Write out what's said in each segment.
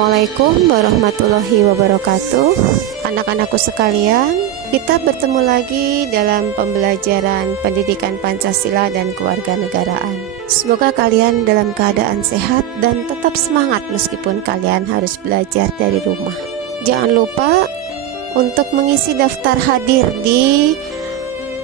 Assalamualaikum warahmatullahi wabarakatuh. Anak-anakku sekalian, kita bertemu lagi dalam pembelajaran pendidikan Pancasila dan kewarganegaraan. Semoga kalian dalam keadaan sehat dan tetap semangat meskipun kalian harus belajar dari rumah. Jangan lupa untuk mengisi daftar hadir di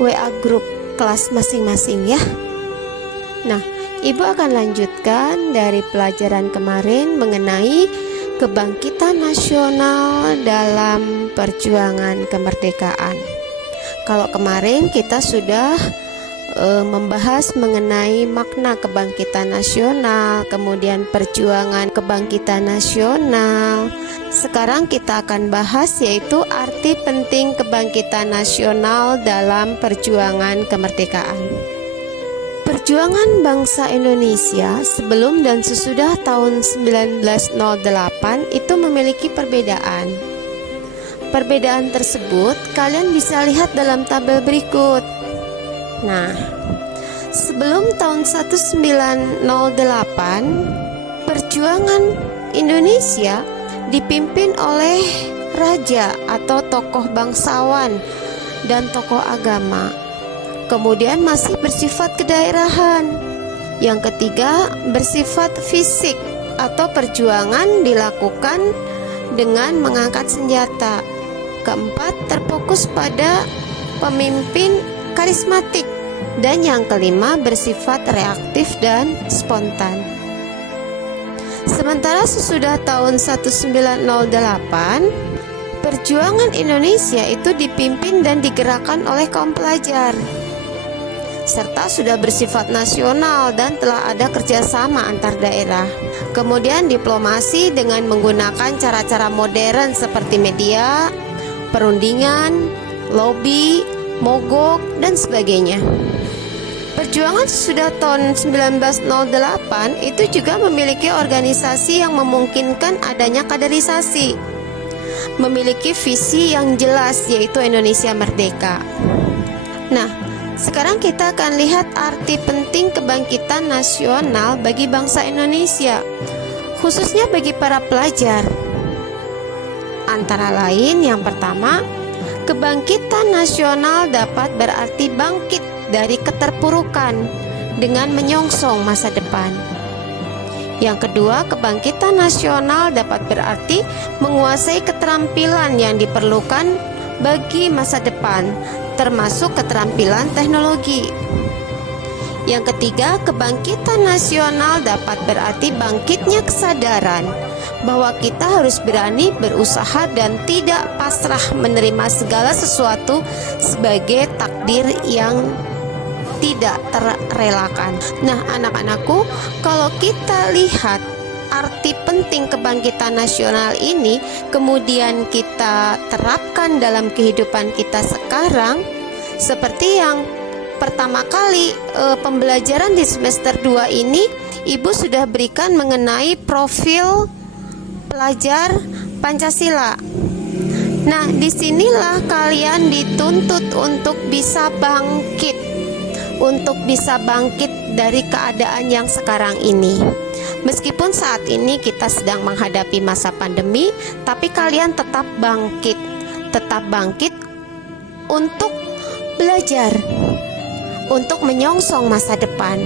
WA grup kelas masing-masing ya. Nah, Ibu akan lanjutkan dari pelajaran kemarin mengenai kebangkitan nasional dalam perjuangan kemerdekaan. Kalau kemarin kita sudah membahas mengenai makna kebangkitan nasional, kemudian perjuangan kebangkitan nasional. Sekarang kita akan bahas yaitu arti penting kebangkitan nasional dalam perjuangan kemerdekaan. Perjuangan bangsa Indonesia sebelum dan sesudah tahun 1908 itu memiliki perbedaan. Perbedaan tersebut kalian bisa lihat dalam tabel berikut. Nah, sebelum tahun 1908, perjuangan Indonesia dipimpin oleh raja atau tokoh bangsawan dan tokoh agama. Kemudian masih bersifat kedaerahan. Yang ketiga, bersifat fisik atau perjuangan dilakukan dengan mengangkat senjata. Keempat, terfokus pada pemimpin karismatik. Dan yang kelima, bersifat reaktif dan spontan. Sementara sesudah tahun 1908, perjuangan Indonesia itu dipimpin dan digerakkan oleh kaum pelajar, serta sudah bersifat nasional dan telah ada kerjasama antar daerah. Kemudian diplomasi dengan menggunakan cara-cara modern seperti media, perundingan, lobby, mogok, dan sebagainya. Perjuangan sudah tahun 1908 itu juga memiliki organisasi yang memungkinkan adanya kaderisasi, memiliki visi yang jelas yaitu Indonesia Merdeka. Nah, sekarang kita akan lihat arti penting kebangkitan nasional bagi bangsa Indonesia, khususnya bagi para pelajar. Antara lain, yang pertama, kebangkitan nasional dapat berarti bangkit dari keterpurukan dengan menyongsong masa depan. Yang kedua, kebangkitan nasional dapat berarti menguasai keterampilan yang diperlukan bagi masa depan, termasuk keterampilan teknologi. Yang ketiga, kebangkitan nasional dapat berarti bangkitnya kesadaran bahwa kita harus berani berusaha dan tidak pasrah menerima segala sesuatu sebagai takdir yang tidak terrelakan. Nah, anak-anakku, kalau kita lihat arti penting kebangkitan nasional ini kemudian kita terapkan dalam kehidupan kita sekarang, seperti yang pertama kali pembelajaran di semester 2 ini Ibu sudah berikan mengenai profil pelajar Pancasila. Nah, disinilah kalian dituntut untuk bisa bangkit dari keadaan yang sekarang ini. Meskipun saat ini kita sedang menghadapi masa pandemi, tapi kalian tetap bangkit untuk belajar, untuk menyongsong masa depan.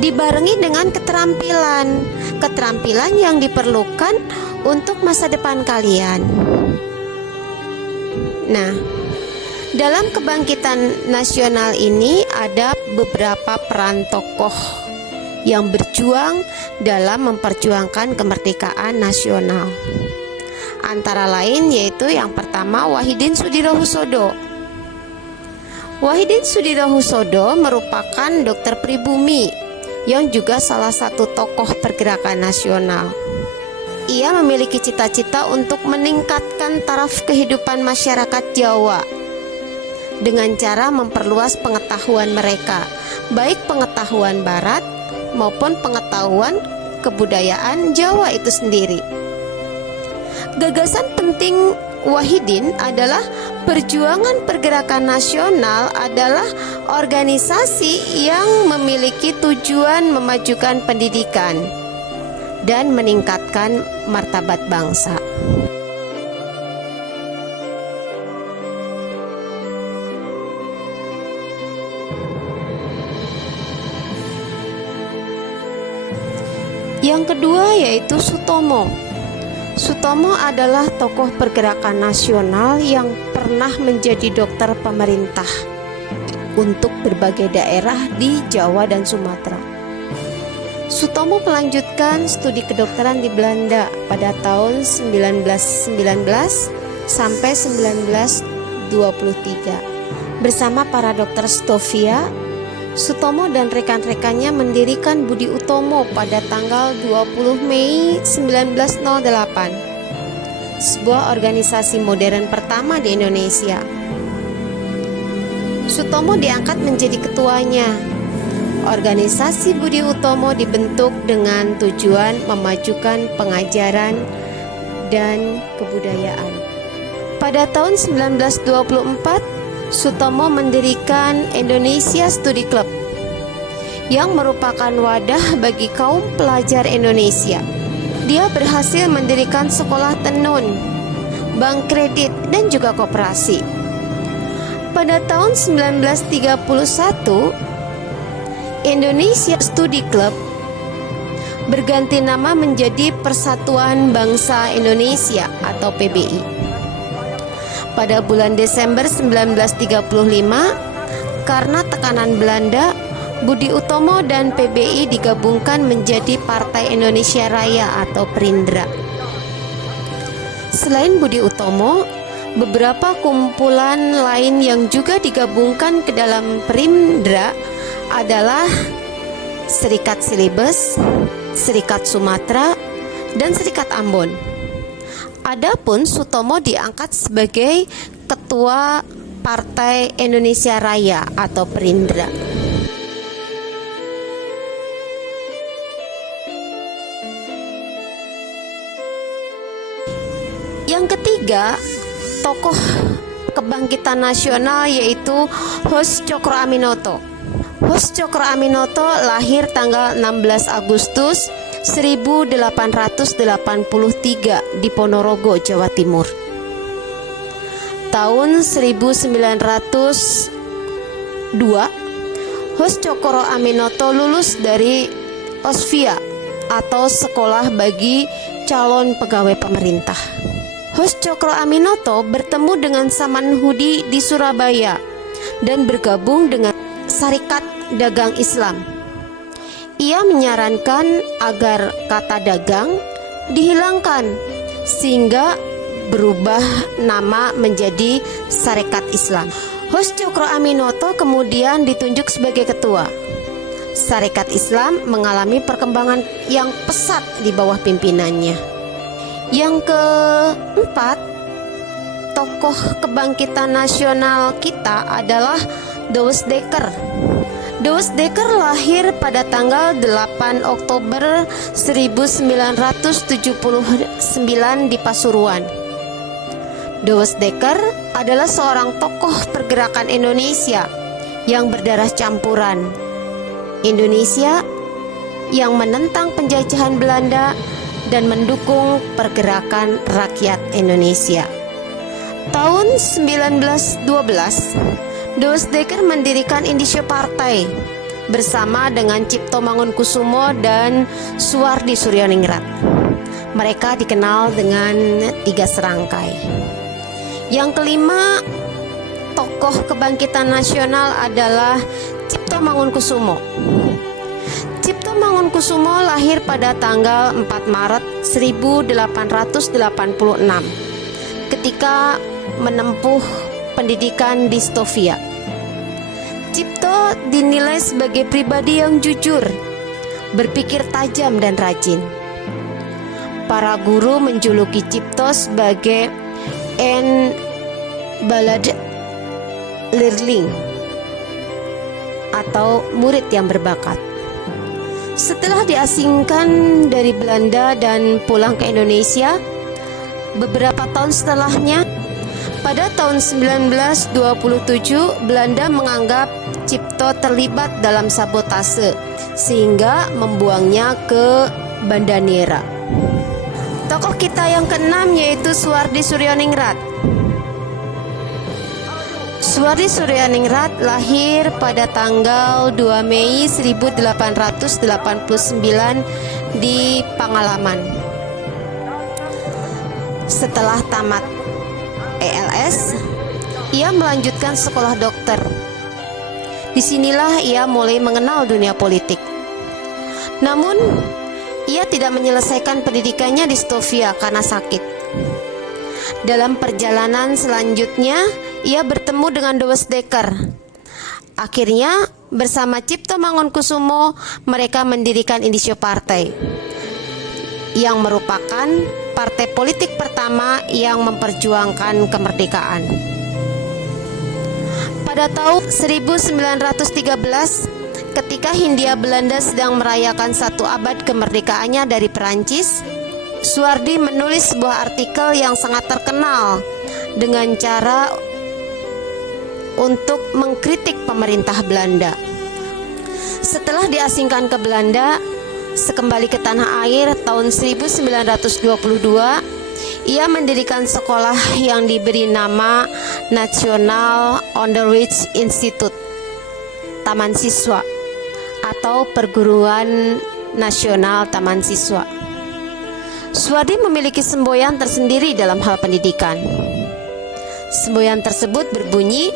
Dibarengi dengan keterampilan yang diperlukan untuk masa depan kalian. Nah, dalam kebangkitan nasional ini ada beberapa peran tokoh yang berjuang dalam memperjuangkan kemerdekaan nasional. Antara lain yaitu yang pertama, Wahidin Soedirohusodo. Wahidin Soedirohusodo merupakan dokter pribumi yang juga salah satu tokoh pergerakan nasional. Ia memiliki cita-cita untuk meningkatkan taraf kehidupan masyarakat Jawa dengan cara memperluas pengetahuan mereka, baik pengetahuan barat maupun pengetahuan kebudayaan Jawa itu sendiri. Gagasan penting Wahidin adalah perjuangan pergerakan nasional adalah organisasi yang memiliki tujuan memajukan pendidikan dan meningkatkan martabat bangsa. Yang kedua yaitu Sutomo. Sutomo adalah tokoh pergerakan nasional yang pernah menjadi dokter pemerintah untuk berbagai daerah di Jawa dan Sumatera. Sutomo melanjutkan studi kedokteran di Belanda pada tahun 1919 sampai 1923. Bersama para dokter Stovia, Sutomo dan rekan-rekannya mendirikan Budi Utomo pada tanggal 20 Mei 1908, sebuah organisasi modern pertama di Indonesia. Sutomo diangkat menjadi ketuanya. Organisasi Budi Utomo dibentuk dengan tujuan memajukan pengajaran dan kebudayaan. Pada tahun 1924, Sutomo mendirikan Indonesia Study Club yang merupakan wadah bagi kaum pelajar Indonesia. Dia berhasil mendirikan sekolah tenun, bank kredit, dan juga koperasi. Pada tahun 1931, Indonesia Study Club berganti nama menjadi Persatuan Bangsa Indonesia atau PBI. Pada bulan Desember 1935, karena tekanan Belanda, Budi Utomo dan PBI digabungkan menjadi Partai Indonesia Raya atau Perindra. Selain Budi Utomo, beberapa kumpulan lain yang juga digabungkan ke dalam Perindra adalah Serikat Silibes, Serikat Sumatera, dan Serikat Ambon. Adapun Sutomo diangkat sebagai Ketua Partai Indonesia Raya atau Perindra. Yang ketiga, tokoh kebangkitan nasional yaitu Hos Cokro Aminoto. Hos Cokro Aminoto lahir tanggal 16 Agustus 1883 di Ponorogo, Jawa Timur. Tahun 1902, Hos Cokro Aminoto lulus dari Osvia atau Sekolah Bagi Calon Pegawai Pemerintah. Hos Cokro Aminoto bertemu dengan Samanhudi di Surabaya dan bergabung dengan Sarekat Dagang Islam. Ia menyarankan agar kata dagang dihilangkan sehingga berubah nama menjadi Sarekat Islam. Hos Cokro Aminoto kemudian ditunjuk sebagai ketua. Sarekat Islam mengalami perkembangan yang pesat di bawah pimpinannya. Yang keempat, tokoh kebangkitan nasional kita adalah Douwes Dekker. Douwes Dekker lahir pada tanggal 8 Oktober 1979 di Pasuruan. Douwes Dekker adalah seorang tokoh pergerakan Indonesia yang berdarah campuran. Indonesia yang menentang penjajahan Belanda dan mendukung pergerakan rakyat Indonesia. Tahun 1912, Douwes Dekker mendirikan Indische Partai bersama dengan Cipto Mangunkusumo dan Suwardi Suryaningrat. Mereka dikenal dengan Tiga Serangkai. Yang kelima, tokoh kebangkitan nasional adalah Cipto Mangunkusumo. Cipto Mangunkusumo lahir pada tanggal 4 Maret 1886 ketika menempuh pendidikan di Stovia. Cipto dinilai sebagai pribadi yang jujur, berpikir tajam dan rajin. Para guru menjuluki Cipto sebagai en balad leerling atau murid yang berbakat. Setelah diasingkan dari Belanda dan pulang ke Indonesia, beberapa tahun setelahnya, pada tahun 1927, Belanda menganggap Cipto terlibat dalam sabotase sehingga membuangnya ke Bandanera. Tokoh kita yang keenam yaitu Suwardi Suryaningrat. Suwardi Suryaningrat lahir pada tanggal 2 Mei 1889 di Pangalaman. Setelah tamat ELS, ia melanjutkan sekolah dokter. Disinilah ia mulai mengenal dunia politik. Namun, ia tidak menyelesaikan pendidikannya di Stovia karena sakit. Dalam perjalanan selanjutnya, ia bertemu dengan Dewes Dekker. Akhirnya, bersama Cipto Mangunkusumo, mereka mendirikan Indisio Partai, yang merupakan partai politik pertama yang memperjuangkan kemerdekaan. Pada tahun 1913, ketika Hindia Belanda sedang merayakan 1 abad kemerdekaannya dari Perancis, Suwardi menulis sebuah artikel yang sangat terkenal dengan cara untuk mengkritik pemerintah Belanda. Setelah diasingkan ke Belanda, sekembali ke tanah air tahun 1922, ia mendirikan sekolah yang diberi nama National Onderwijs Instituut, Taman Siswa, atau Perguruan Nasional Taman Siswa. Suwardi memiliki semboyan tersendiri dalam hal pendidikan. Semboyan tersebut berbunyi,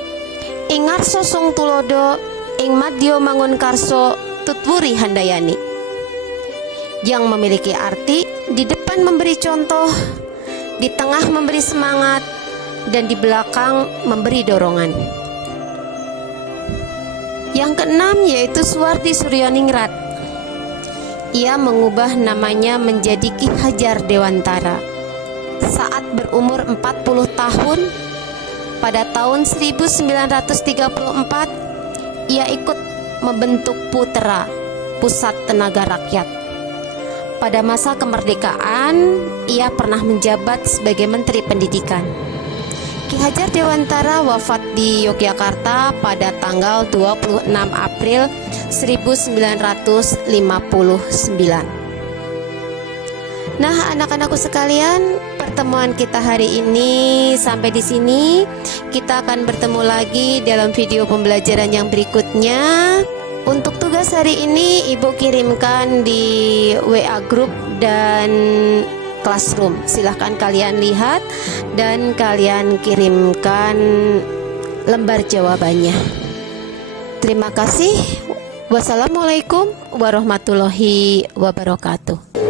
Ing ngarso sung tulodo, ing madya mangunkarso tutwuri handayani, yang memiliki arti di depan memberi contoh, di tengah memberi semangat, dan di belakang memberi dorongan. Yang keenam yaitu Suwardi Suryaningrat. Ia mengubah namanya menjadi Ki Hajar Dewantara saat berumur 40 tahun. Pada tahun 1934, ia ikut membentuk Putera, Pusat Tenaga Rakyat. Pada masa kemerdekaan, ia pernah menjabat sebagai Menteri Pendidikan. Ki Hajar Dewantara wafat di Yogyakarta pada tanggal 26 April 1959. Nah, anak-anakku sekalian, pertemuan kita hari ini sampai di sini. Kita akan bertemu lagi dalam video pembelajaran yang berikutnya. Untuk tugas hari ini, Ibu kirimkan di WA Group dan Classroom. Silahkan kalian lihat dan kalian kirimkan lembar jawabannya. Terima kasih. Wassalamualaikum warahmatullahi wabarakatuh.